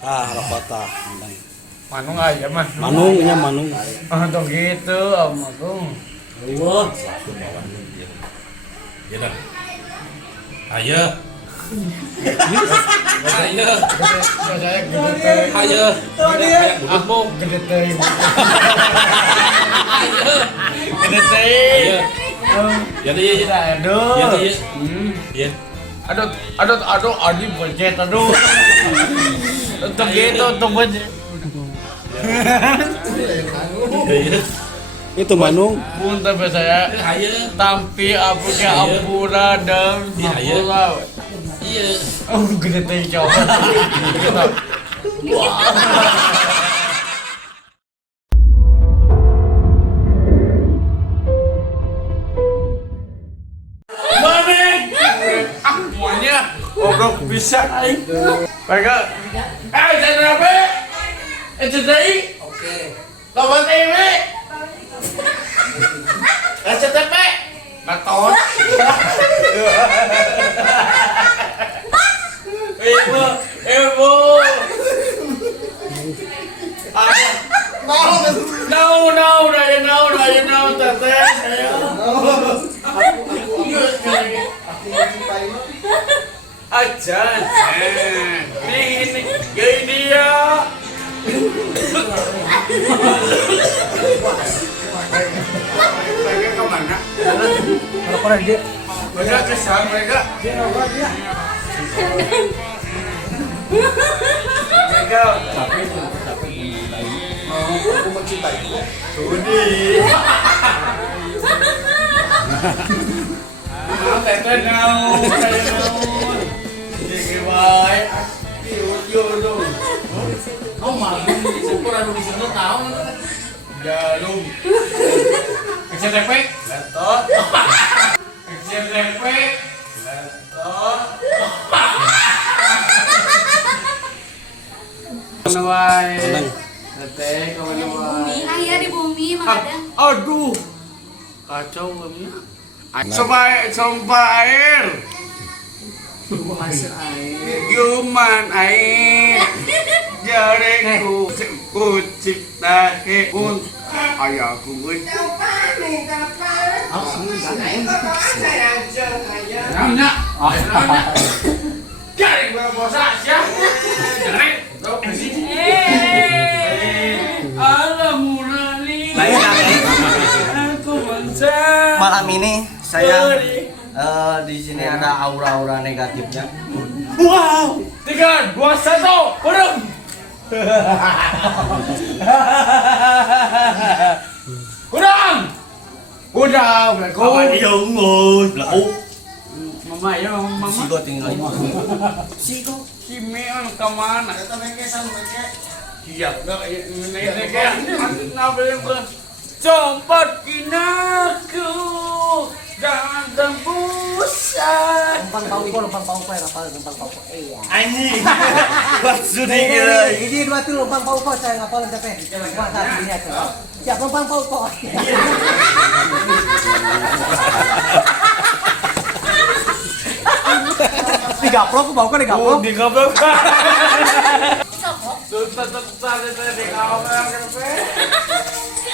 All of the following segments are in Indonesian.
Harapata. Manung aja mah. Manungnya manung. Tuh gitu, Agung. Allah. Ya dah. Ayo. Ayo. Saya gede. Ayo. Aku Gede teh. ayo. Gede teh. Ya deh ya. Aduh. Ya deh. Ya. Aduh, adi becet aduh. Untuk gitu, untuk becet. Ya. Itu manung. Punten be saya. Ayo. Tampi apunya ampura dan ampura. Iya. Oh, gede teh coba. Semuanya obrol bisa aing. Mereka jangan apa? Itu tadi. Oke. Lawan TV. SCTV. Beton. Ibu. No, teteh. Ajan. Ini dia. Mereka kemana? Mereka kesal mereka. Mereka tapi aku mencintaimu. Sudi. Teteh naon. Jadi baik. Yo dong. Kau malu di syukur anu di sana tahu. Jarum. SCTV. Letot. SCTV. Letot. Nawai. Teteh kawan Bumi, ayah di bumi ada. Aduh. Kacau gamnya. Sompa air. Masuk air. Yuman air. Jareku kucipta kun ayahku gue. Namanya. Cari gue bosan ya. Cari. Alhamdulillah. Aku menca. Malam ini saya di sini ada aura-aura negatifnya. Wow. 3, 2, 1. Kurang. Kurang. Udah, Kawan dia ngoi. Lau. Mama ya, mama. Sigo tinggal. Sigo. Si Meon kemana? Kita Iya, enggak ini nabelin ke Compat kinaku dan tembusan. Lempang pauko ya ngapal lempang pauko. Iya. Anjing. Maksudnya kira. Ini dua tuh lempang pauko saya ngapal capek. Cuma saat ini aja. Siap lempang pauko. Digaplok ke pauko digaplok. Digaplok. Sokok. Tetap di kamar kafe.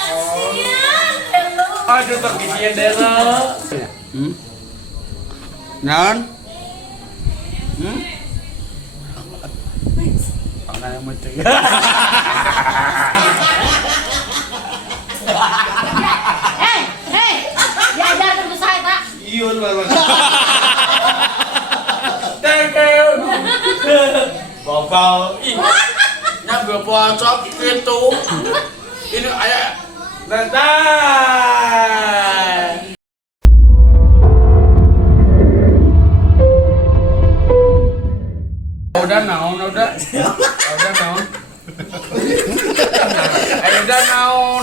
Kasihan, Aduh terkisian deh lo. Non. Tangan yang macam. Hei, diajar terus saya tak. Iya lu. Thank you. Bapak, nyambil puasa gitu. Ini ayah. Bentar. Udah naon.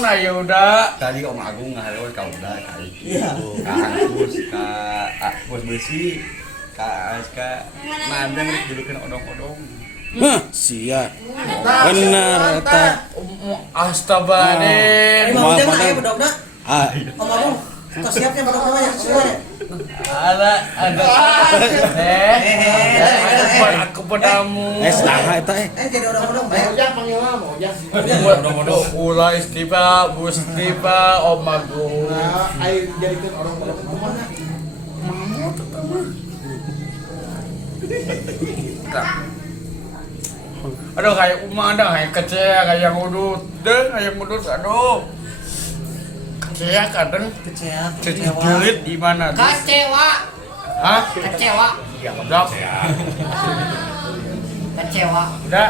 Ayo udah. Tadi Om Agung ngahalus ka udah kali gitu. Ka Angkus, ka Bos Besi, ka Aska, mandang julukeun odong-odong. Sia. Benar eta. Astabaden. Mau apa? Budak-budak. Ah, Om Agung, tos siapnya budak-budak ya. Ada. Kepadamu. Saha eta Jadi orang-orang baik. Ojak panggil mah, ojak. Ulah istipa, bustipa, Om Agung. Nah, air jadikan orang-orang kemana? Aduh kayak ada kayak kecil kayak ngudut kayak ngudut aduh kecil kadang jelit di mana Kecewa. hah Kecewa. ya udah Kecewa. udah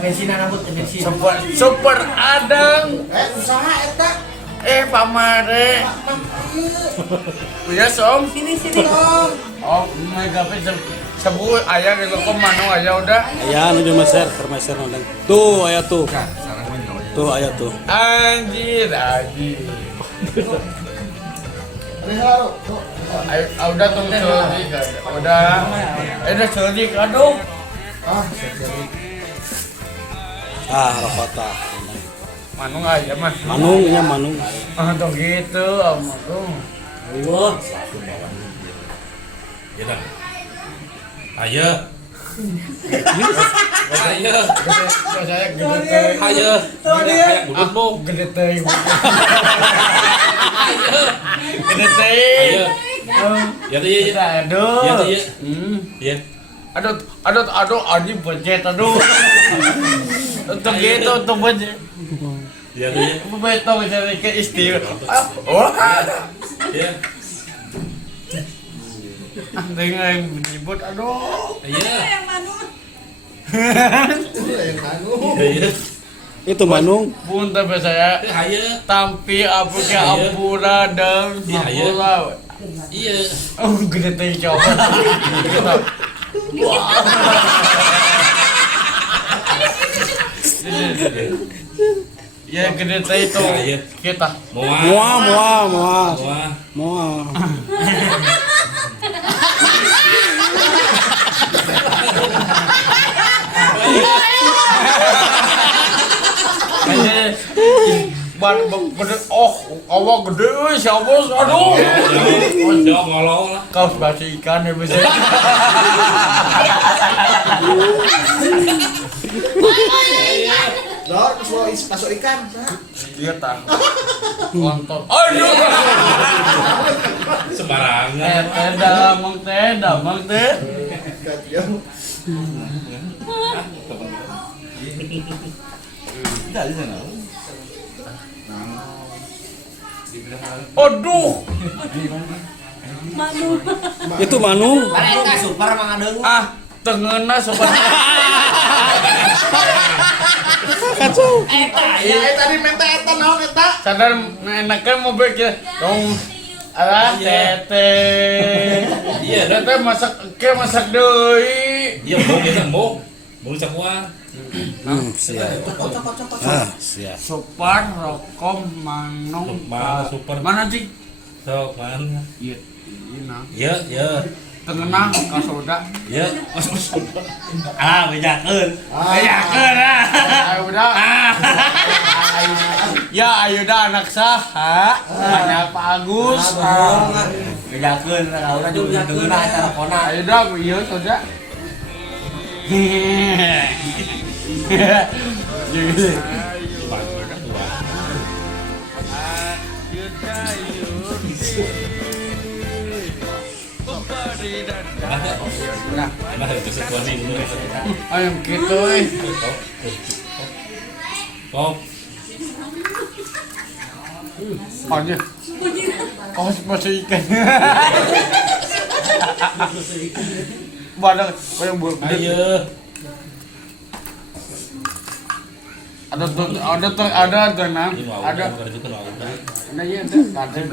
Bensin rambut bensin. super adang Usaha eta. pamare ya som Sini dong. oh mega sebu ayah gitu kok mano ayah udah aya nu meser nondang tuh aya tuh aya tuh anjir udah tuh celik udah celik aduh rapata manung aja mah manung nya manung tuh gitu aduh Ayo. Ayo. saya gede teh Ayo. Kayak budutmu. gede teh gede teh Ayo. Ya tuh ya. aduh Ya tuh ya. Ya. aduh anjing becet aduh untuk gitu untuk becet Ya tuh ya. betong cari ke istri oh Ya. dengan menyebut aduh Ayo. Yang Ya. itu manung pun tapi saya Ayo. tampi apa ke ampura dan Iya, iya. ampura Iya. oh gede teh coba ya gede teh itu Iya. kita Moa. moa gede awak gede siapa aduh Jawab ngolong lah. kau bahasa ikan ya bisa Lor, masuk ikan. iya tak kontol aduh Sembarangan. teh damang teh aduh itu manung Eta super mang adeung. tengena sobat kacau Tadi minta eta naon eta? sadar enaknya mau bikin dong alah tete Iya, tete masak deui Iya, mau kita mau. Mau cakwa. sia sia super rokom manong Mana super? mana sih Sok, mana? iya nah Ya, ya. tengena ka soda Ya, masuk. Bejakeun. ya kena ayo udah ya ayo udah anak saha anak Pak Agus Bedakeun urang juga bedakeun teleponan. ayo udah iya soda Nah, itu sebuah minggu. ayam gitu Kok aja oh masih ikan banyak buat ayo. ada tenang Ini mau ada juga mau. ada ya kaden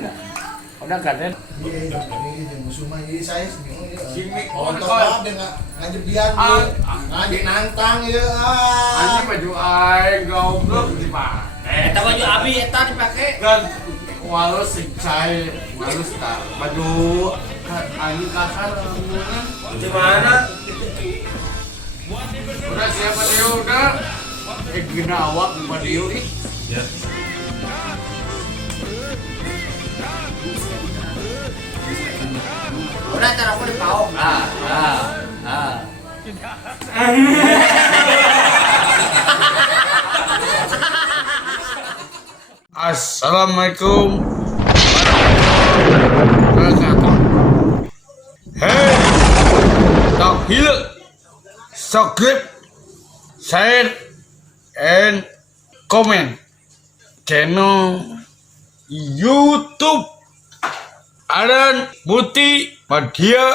udah kaden Ini musuh mah ieu saya Sini, Untuk apa dia ngajib dian ngajib nantang ieu anjing baju aing goblok dipake Eta baju abi eta dipake. kan walau si cai walau tak baju anjing kasar Di mana? udah siapa dia udah gina awak sama dia ih Ya. Udah ntar aku dipaok. Assalamualaikum warahmatullahi. Hey, tak hilang, subscribe, share, and comment channel YouTube Adan Muti Media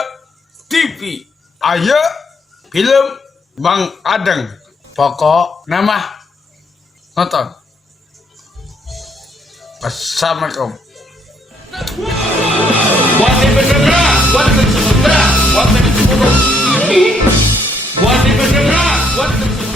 TV. Ayo film Bang Adeng. Pokok nama nonton. Assalamualaikum. Buat di Bedera, buat di Bedera, buat di Bedera, buat di Bedera, buat di Bedera.